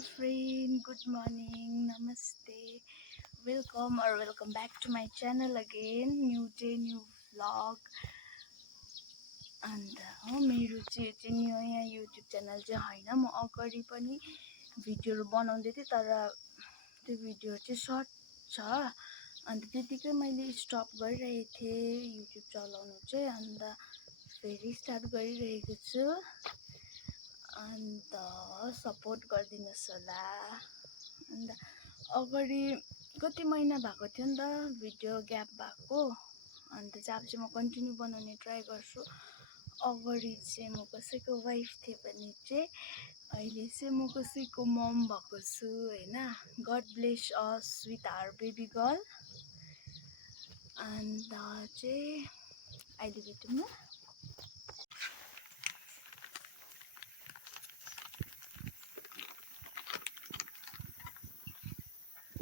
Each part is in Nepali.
friend, good morning, namaste, welcome back to my channel again. New day, new vlog. And मेरो चाहिँ यहाँ YouTube च्यानल चाहिँ हैन, म अगाडि पनि भिडियोहरु बनाउँदै थिएँ तर त्यो भिडियो चाहिँ सर्ट छ अन्त त्यतिकै मैले स्टप गरिरहेको थिएँ YouTube चलाउनु चाहिँ अन्त फेरि स्टार्ट गरिरहेको छु अन्त सपोर्ट गरिदिनुस् होला। अन्त अगाडि कति महिना भएको थियो नि त भिडियो ग्याप भएको अन्त चाहिँ अब चाहिँ म कन्टिन्यू बनाउने ट्राई गर्छु। अगाडि चाहिँ म कसैको वाइफ थिएँ भने चाहिँ अहिले चाहिँ म कसैको मम भएको छु हैन। God bless us with our baby girl. अन्त चाहिँ अहिले भेटौँ न।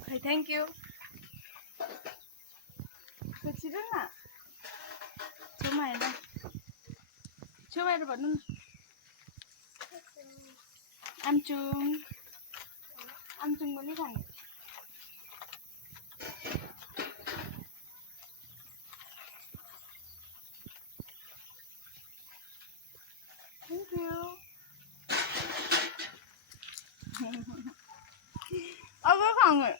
Okay, thank you. छिटो न छेउमा हेर छेउमा हेर भन्नु न। आमचुङ पनि खाने। Thank you. अब खाने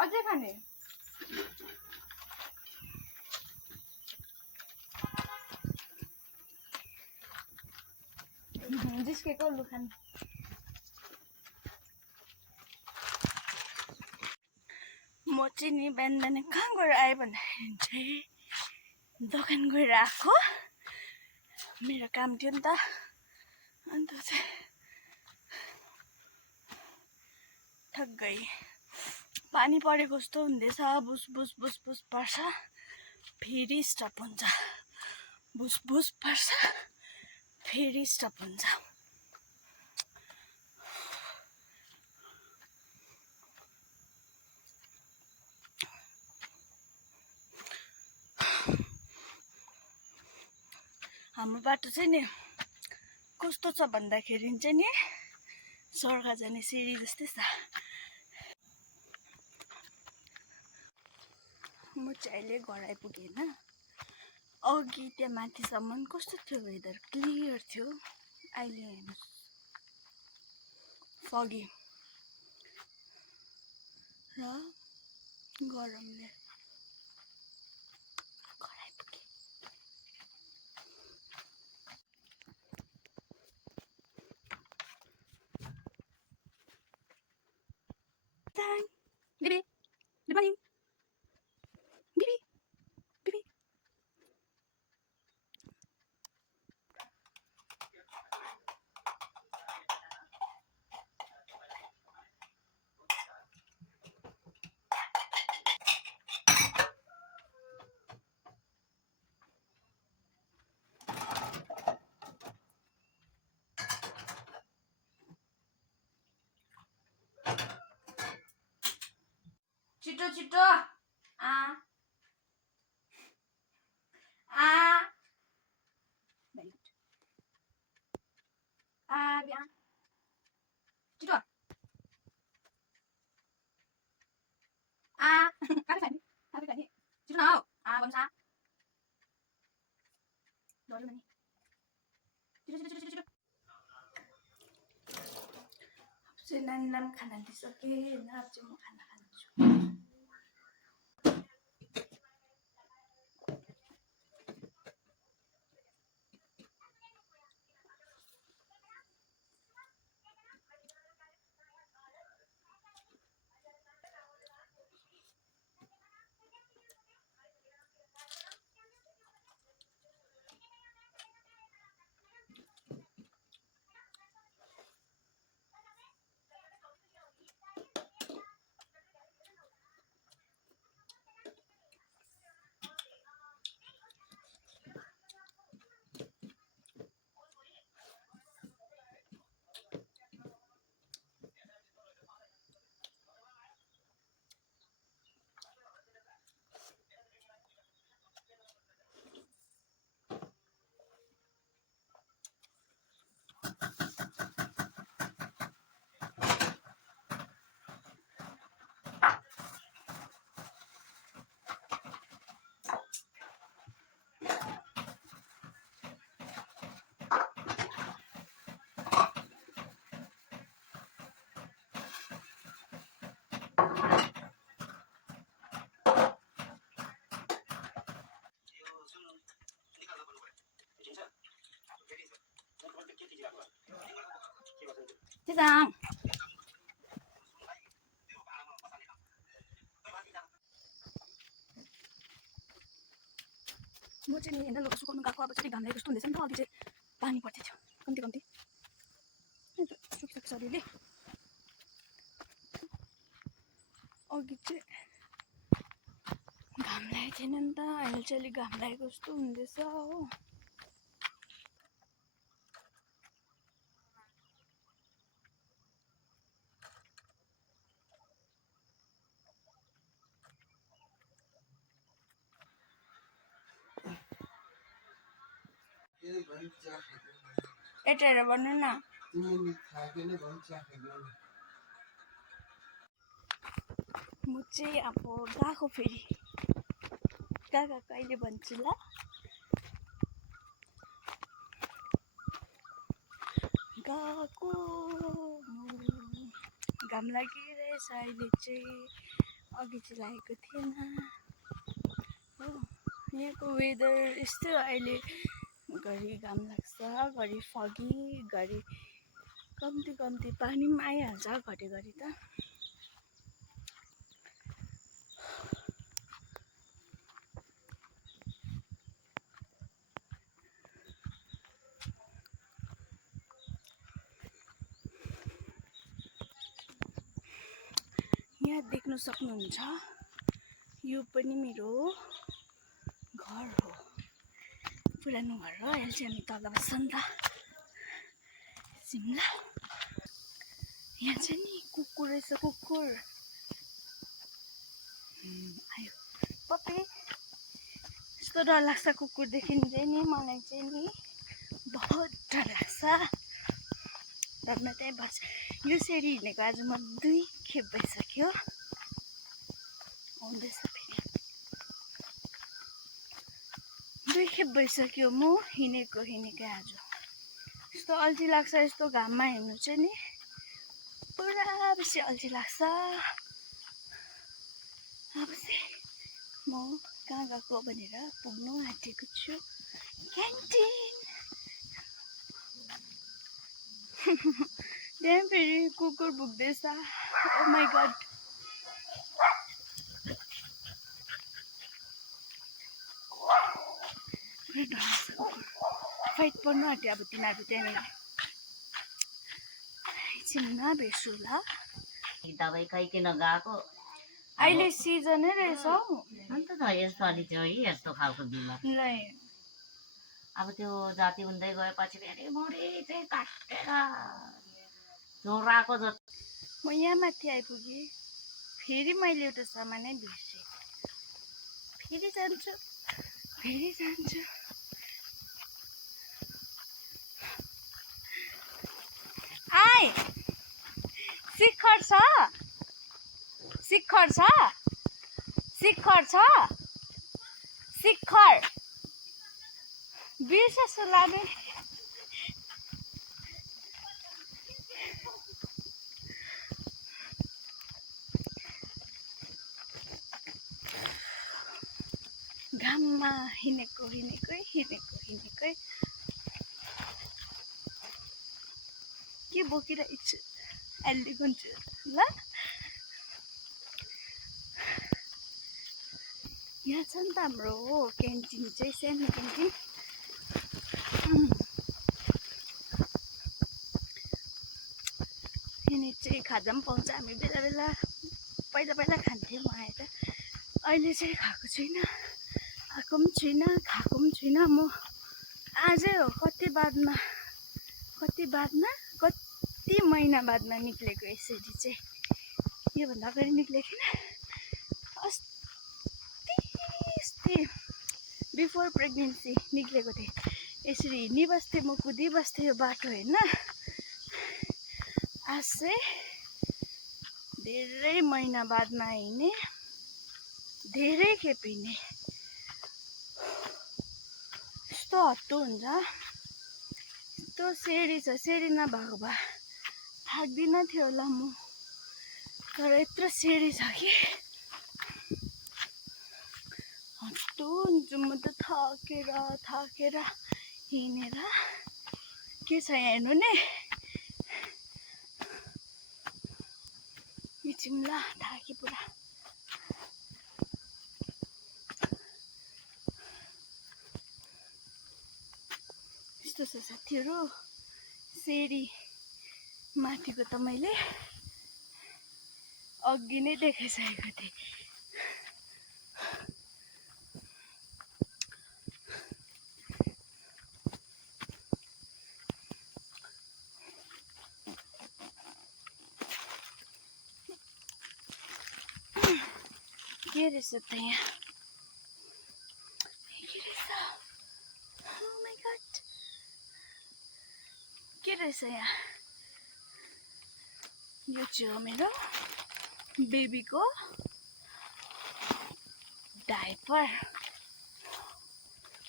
अझै खाने जिस्केको लु खाने। म चाहिँ नि बिहान बिहान कहाँ गएर आएँ भन्दाखेरि चाहिँ दोकान गएर आएको। मेरो काम थियो नि त अन्त चाहिँ थक गई। पानी परेको जस्तो हुँदैछ, बुस बुस बुस बुस पर्छ फेरि स्टप हुन्छ, बुस बुस पर्छ फेरि स्टप हुन्छ। हाम्रो बाटो चाहिँ नि कस्तो छ भन्दाखेरि चाहिँ नि स्वर्ग जाने सिडी जस्तै छ। म चाहिँ अहिले घर आइपुगेँ होइन। अघि त्यहाँ माथिसम्म कस्तो थियो वेदर, क्लियर थियो। अहिले हेर्नुहोस् फगी र गरमले घर आइपुगेँ। Baby good morning baby baby. छिटो छिटो आ आ भेरी गुड आ बिया छिटो आ काफी खाने छिटो न हौ आ भन्नु छ डरु नि छिटो छिटो छिटो छिटो। अब चाहिँ नानीलाई पनि खाना दिइसकेँ होइन। अब चाहिँ म खाना खान्छु। 세상 म चाहिँ नि हेर्दा लुगा सुकाउनु गएको अब चाहिँ घाम लागेको जस्तो हुँदैछ नि त अघि चाहिँ पानी पर्दै थियो कम्ती कम्ती सुकिसक्छ अलिअलि अघि चाहिँ घाम लागेको थिएन नि त अहिले चाहिँ अलिक घाम लागेको जस्तो हुँदैछ हो यता भन्नु न म चाहिँ अब गएको फेरि कहाँ कहिले भन्छु ल गएको घाम लागिरहेछ अहिले चाहिँ अघि चाहिँ लागेको थिएन हो यहाँको वेदर यस्तै अहिले घरि घाम लाग्छ घरि फगी घरि कम्ती कम्ती पानी पनि आइहाल्छ घरिघरि त यहाँ देख्न सक्नुहुन्छ यो पनि मेरो घर हो पुरानो घर हो अहिले चाहिँ हामी तल बस्छ नि त सिमला यहाँ चाहिँ नि कुकुर रहेछ कुकुर आयो पप्पी यस्तो डर लाग्छ कुकुरदेखि चाहिँ नि मलाई चाहिँ नि बहुत डर लाग्छ डरमा त्यहीँ बस्छ यो सिँडी हिँडेको आज म 2 खेप भइसक्यो आउँदैछ फेरि 2 खेप भइसक्यो म हिँडेकै आज यस्तो अल्छी लाग्छ यस्तो घाममा हिँड्नु चाहिँ नि पुरा बेसी अल्छी लाग्छ अब चाहिँ म कहाँ गएको भनेर पुग्नु आँटेको छु क्यान्टिन त्यहाँ फेरि कुकुर भुक्दैछ ओ माई गड फाइट पर्नु आँट्यो अब तिनीहरू त्यहाँनिर एकछिनमा भेट्छु ल दबाई खाइकन गएको अहिले सिजनै रहेछ हौ अन्त त यसपालि चाहिँ यस्तो खालको बिमार अब त्यो जाति हुँदै गएपछि फेरि मरि चाहिँ काटेर चोराको जस्तो म यहाँ माथि आइपुगेँ फेरि मैले एउटा सामानै बिर्सेँ फेरि जान्छु आइ शिखर बिर्सेछु लाने घाममा हिँडेकै के बोकिरहेको छु अहिले भन्छु ल यहाँ छ नि त हाम्रो क्यान्टिन चाहिँ सानो क्यान्टिन यहाँनिर चाहिँ खाजा पनि पाउँछ हामी बेला बेला पहिला खान्थ्यौँ आएर अहिले चाहिँ खाएको छुइनँ खाएको पनि छुइनँ म आजै हो कति महिना बादमा निक्लेको यसरी चाहिँ योभन्दा अगाडि निक्लेको थिएन अस्ति बिफोर प्रेग्नेन्सी निक्लेको थिएँ यसरी हिँडिबस्थेँ म कुदिबस्थेँ यो बाटो होइन आज चाहिँ धेरै महिना बादमा हिँडेँ धेरै खेप हिँडेँ यस्तो हत्तु हुन्छ यस्तो सिँडी छ सिँडी नभएको भए थाक्दिनँ थियो होला म तर यत्रो सिँडी छ कि हत्तु हुन्छु म त थाकेर हिँडेर के छ यहाँ हेर्नु नि एकछिन ल थाके पुरा यस्तो छ साथीहरू सेरी माथिको त मैले अघि नै देखाइसकेको थिएँ के रहेछ त यहाँ के रहेछ Oh my God के रहेछ यहाँ यो चाहिँ हो मेरो बेबीको डाइपर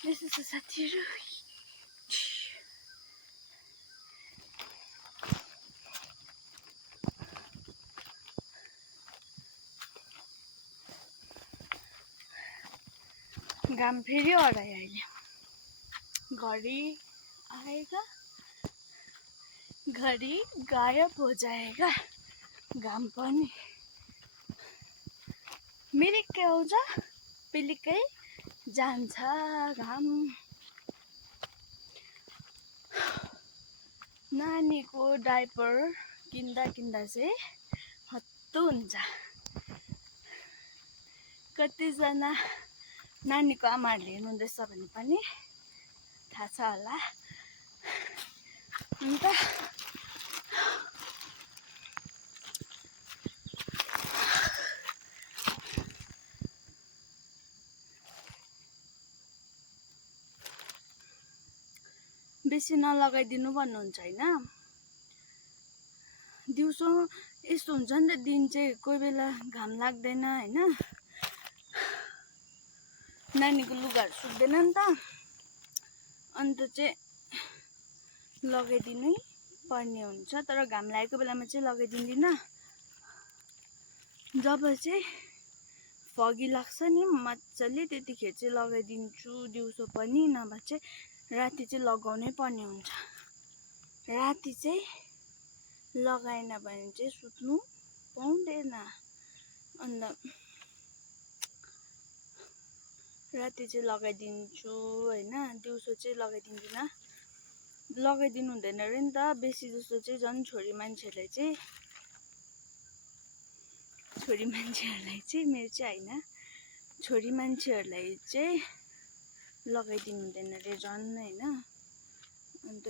यस्तो छ साथीहरू घाम फेरि हरायो अहिले घडी आएगा घडी गायब हो जाएगा घाम पनि मिरिक्कै आउँछ पिलिक्कै जान्छ घाम नानीको डाइपर किन्दा चाहिँ हत्तु हुन्छ कतिजना नानीको आमाहरूले हेर्नुहुँदैछ भने पनि थाहा छ होला अन्त बेसी नलगाइदिनु भन्नुहुन्छ हैन दिउँसो यस्तो हुन्छ नि त दिन चाहिँ कोही बेला घाम लाग्दैन हैन नानीको लुगाहरू सुक्दैन नि त अन्त चाहिँ लगाइदिनै पर्ने हुन्छ तर घाम लागेको बेलामा चाहिँ लगाइदिँदिन जब चाहिँ फगी लाग्छ नि मजाले त्यतिखेर चाहिँ लगाइदिन्छु दिउँसो पनि नभए चाहिँ राति चाहिँ लगाउनै पर्ने हुन्छ राति चाहिँ लगाएन भने चाहिँ सुत्नु पाउँदैन अन्त राति चाहिँ लगाइदिन्छु हैन दिउँसो चाहिँ लगाइदिँदिन लगाइदिनु हुँदैन रे नि त बेसी जस्तो चाहिँ झन् छोरी मान्छेहरूलाई चाहिँ मेरो चाहिँ हैन छोरी मान्छेहरूलाई चाहिँ लगाइदिनु हुँदैन रे झन् हैन अन्त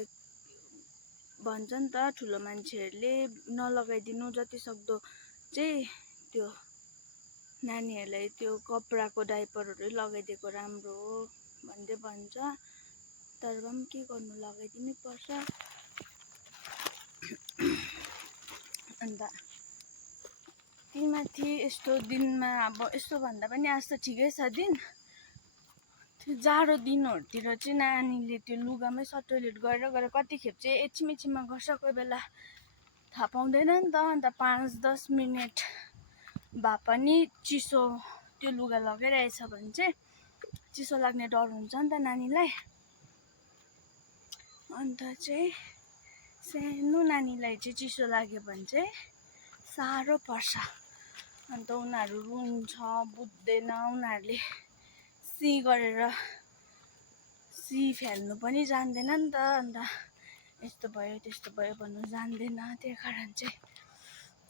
भन्छ नि त ठुलो मान्छेहरूले नलगाइदिनु जति सक्दो चाहिँ त्यो नानीहरूलाई त्यो कपडाको डाइपरहरू लगाइदिएको राम्रो हो भन्दै भन्छ तर पनि के गर्नु लगाइदिनै पर्छ अन्त तीमाथि यस्तो दिनमा अब यस्तो भन्दा पनि आज त ठिकै छ दिन त्यो जाडो दिनहरूतिर चाहिँ नानीले त्यो लुगामै टोइलेट गरेर कतिखेप चाहिँ एकछिनमा गर्छ कोही बेला थाहा पाउँदैन नि त अन्त 5-10 मिनट भए पनि चिसो त्यो लुगा लगाइरहेछ भने चाहिँ चिसो लाग्ने डर हुन्छ नि त नानीलाई अन्त चाहिँ सानो नानीलाई चाहिँ चिसो लाग्यो भने चाहिँ साह्रो पर्छ अन्त उनीहरू रुन्छ बुझ्दैन उनीहरूले सी फ्याल्नु पनि जान्दैन नि त अन्त यस्तो भयो त्यस्तो भयो भन्नु जान्दैन त्यही कारण चाहिँ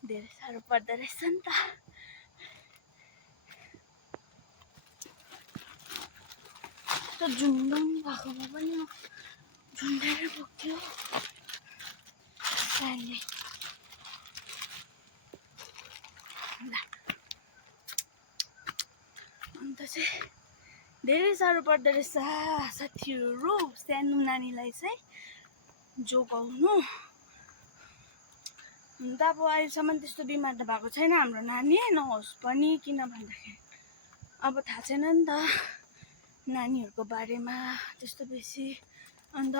धेरै साह्रो पर्दो रहेछ नि त त झुन्डुङ भएकोमा पनि झुन्डेर पुग्थ्यो सानले अन्त चाहिँ धेरै साह्रो पर्दो रहेछ साथीहरू सानो नानीलाई चाहिँ जोगाउनु अन्त अब अहिलेसम्म त्यस्तो बिमार त भएको छैन हाम्रो नानी नहोस् पनि किन भन्दाखेरि अब थाहा छैन नि त नानीहरूको बारेमा त्यस्तो बेसी अन्त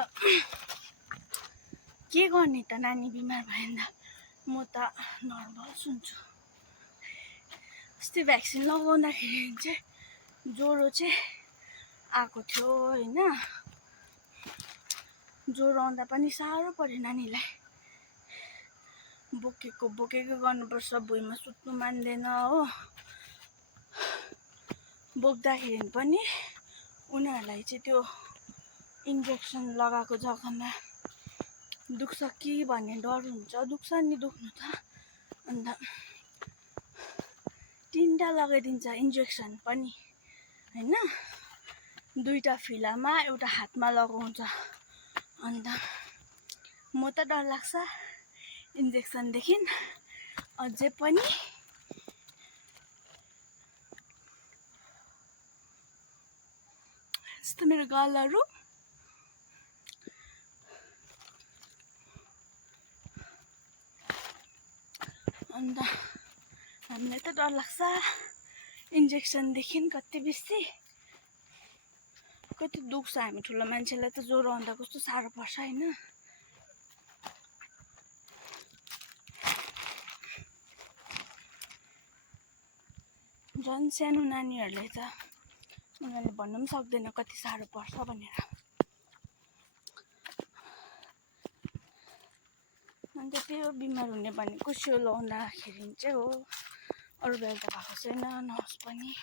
के गर्ने त नानी बिमार भयो नि त म त नर्भस हुन्छु अस्ति भ्याक्सिन लगाउँदाखेरि चाहिँ ज्वरो चाहिँ आएको थियो हैन ज्वरो आउँदा पनि साह्रो पर्यो नानीलाई बोकेको बोकेको गर्नुपर्छ, भुइँमा सुत्नु मान्दैन हो। बोक्दाखेरि पनि उनीहरूलाई चाहिँ त्यो इन्जेक्सन लगाएको जग्गामा दुख्छ कि भन्ने डर हुन्छ। दुख्छ नि दुख्नु त, अन्त 3टा लगाइदिन्छ इन्जेक्सन पनि होइन, 2टा फिलामा एउटा हातमा लगाउँछ। अन्त म त डर लाग्छ इन्जेक्सनदेखि। अझै पनि यस्तो मेरो गालाहरू अन्त हामीलाई त डर लाग्छ इन्जेक्सनदेखि कति बेसी कति दुख्छ। हामी ठुलो मान्छेलाई त ज्वरो आउँदा कस्तो साह्रो पर्छ होइन। झन् सानो नानीहरूले त उनीहरूले भन्नु पनि सक्दैन कति साह्रो पर्छ भनेर। अन्त त्यो बिमार हुने भनेको स्योलो आउँदाखेरि चाहिँ हो, अरू बेला त भएको छैन नर्स पनि।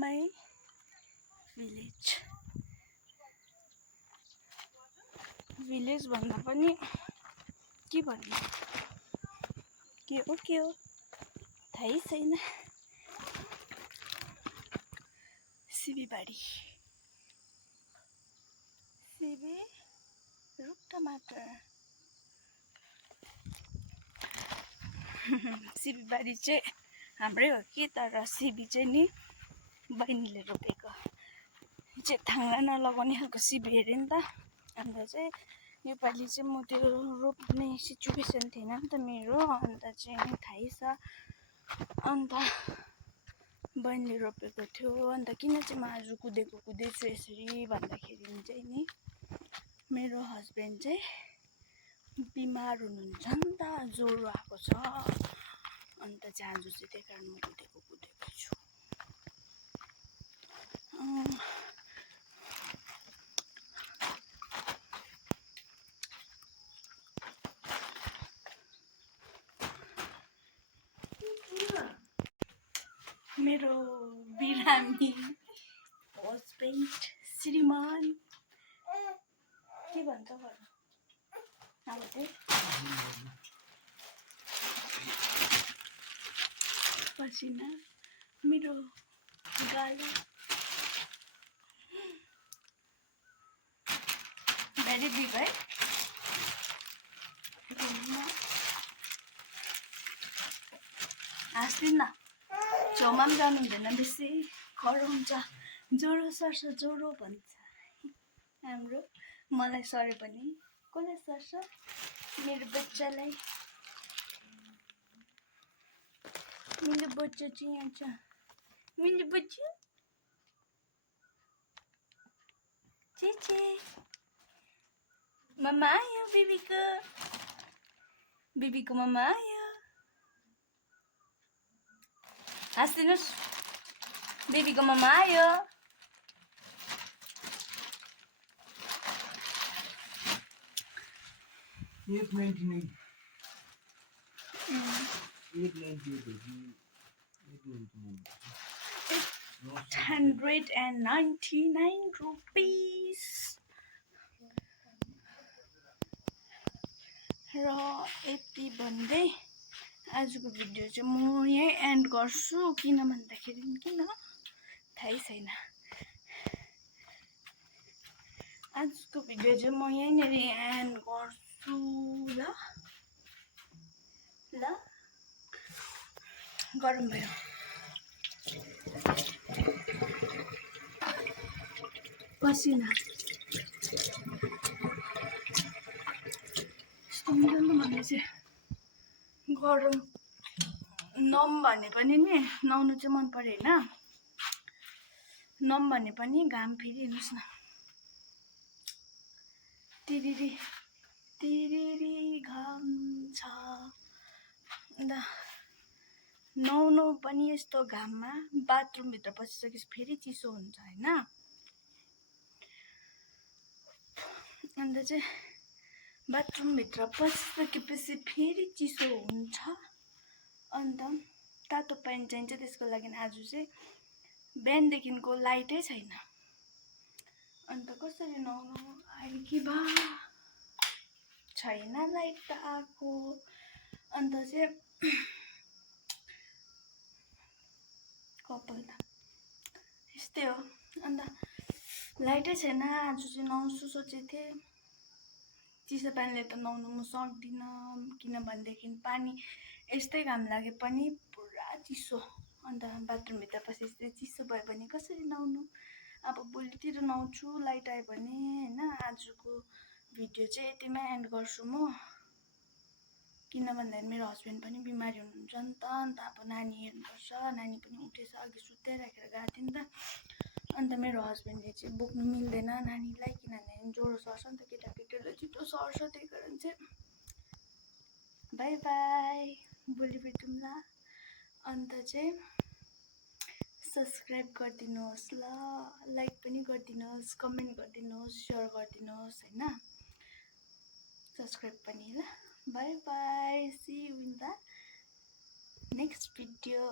माई भिलेज भन्दा पनि के भन्नु, के हो थाहै छैन। सिबीबारी, सिबी रुख टमाटर। सिबीबारी चाहिँ हाम्रै हो कि, तर सिबी चाहिँ नि बहिनीले रोपेको चाहिँ थाङ्ना नलगाउने खालको सिबी हेऱ्यो नि त। अन्त चाहिँ योपालि चाहिँ म त्यो रोप्ने सिचुएसन थिएन नि त मेरो, अन्त चाहिँ थाहै छ। अन्त बहिनीले रोपेको थियो। अन्त किन चाहिँ म आज कुदैछु यसरी भन्दाखेरि चाहिँ नि मेरो हस्बेन्ड चाहिँ बिमार हुनुहुन्छ नि त, ज्वरो आएको छ। अन्त चाहिँ आज चाहिँ त्यही कारण म कुदेको छु। मेरो बिरामी हस्बेन्ड श्रीमान के भन्छ गर्नु अब चाहिँ पसिना मेरो गाला भेरी बिग है। हाँस्दिन छेउमा पनि जानु हुँदैन, बेसी कराउँछ। ज्वरो सर्छ ज्वरो भन्छ हाम्रो। मलाई सर्यो पनि कसलाई सर्छ? मेरो बच्चालाई। मेरो बच्चा चाहिँ यहाँ छ। मेरो बच्चा चेचे मम्मा आयो। बेबीको मम्मा आयो। हाँस्दिनुहोस्, बेबीको मम्मा आयो। $8.99 रुपिस। र यति भन्दै आजको भिडियो चाहिँ म यहीँ एन्ड गर्छु। किन भन्दाखेरि किन थाहै छैन। आजको भिडियो चाहिँ म यहीँनिर एन्ड गर्छु। ल गरम भयो। पसिना भन्ने चाहिँ गरम नम भने पनि नि नुहाउनु चाहिँ मन पर्यो होइन। नम भने पनि घाम फेरि हेर्नुहोस् न, तिरिरी घाम छ। अन्त नुहाउनु पनि यस्तो घाममा बाथरुमभित्र पसिसकेपछि फेरि चिसो हुन्छ होइन। अन्त चाहिँ बाथरुमभित्र पसिसकेपछि फेरि चिसो हुन्छ। अन्त तातो पानी चाहिन्छ। त्यसको लागि आज चाहिँ बिहानदेखिको लाइटै छैन। अन्त कसरी नुहाउनु अहिले के भयो छैन, लाइट त आएको। अन्त चाहिँ कपाल त यस्तै हो। अन्त लाइटै छैन। आज चाहिँ नुहाउँछु सोचेको थिएँ। चिसो पानीले त नुहाउनु म सक्दिनँ, किनभनेदेखि पानी यस्तै घाम लागे पनि पुरा चिसो। अन्त बाथरुमभित्र पसेपछि चिसो भयो भने कसरी नुहाउनु। अब भोलितिर नुहाउँछु लाइट आयो भने होइन। आजको भिडियो चाहिँ यतिमै एन्ड गर्छु म, किन भन्दाखेरि मेरो हस्बेन्ड पनि बिमारी हुनुहुन्छ नि त। अन्त अब नानी हेर्नुपर्छ, नानी पनि उठेछ, अघि सुत्दै राखेर गएको थिएँ नि त। अन्त मेरो हस्बेन्डले चाहिँ बोक्नु मिल्दैन नानीलाई, किनभने ज्वरो सर्छ नि त, केटाकेटीहरूलाई छिटो सर्छ। त्यही कारण चाहिँ बाई बाई, भोलि भेटौँला। अन्त चाहिँ सब्सक्राइब गरिदिनुहोस् ल, लाइक पनि गरिदिनुहोस्, कमेन्ट गरिदिनुहोस्, सेयर गरिदिनुहोस् होइन, सब्सक्राइब पनि ल। Bye bye, see you in the next video.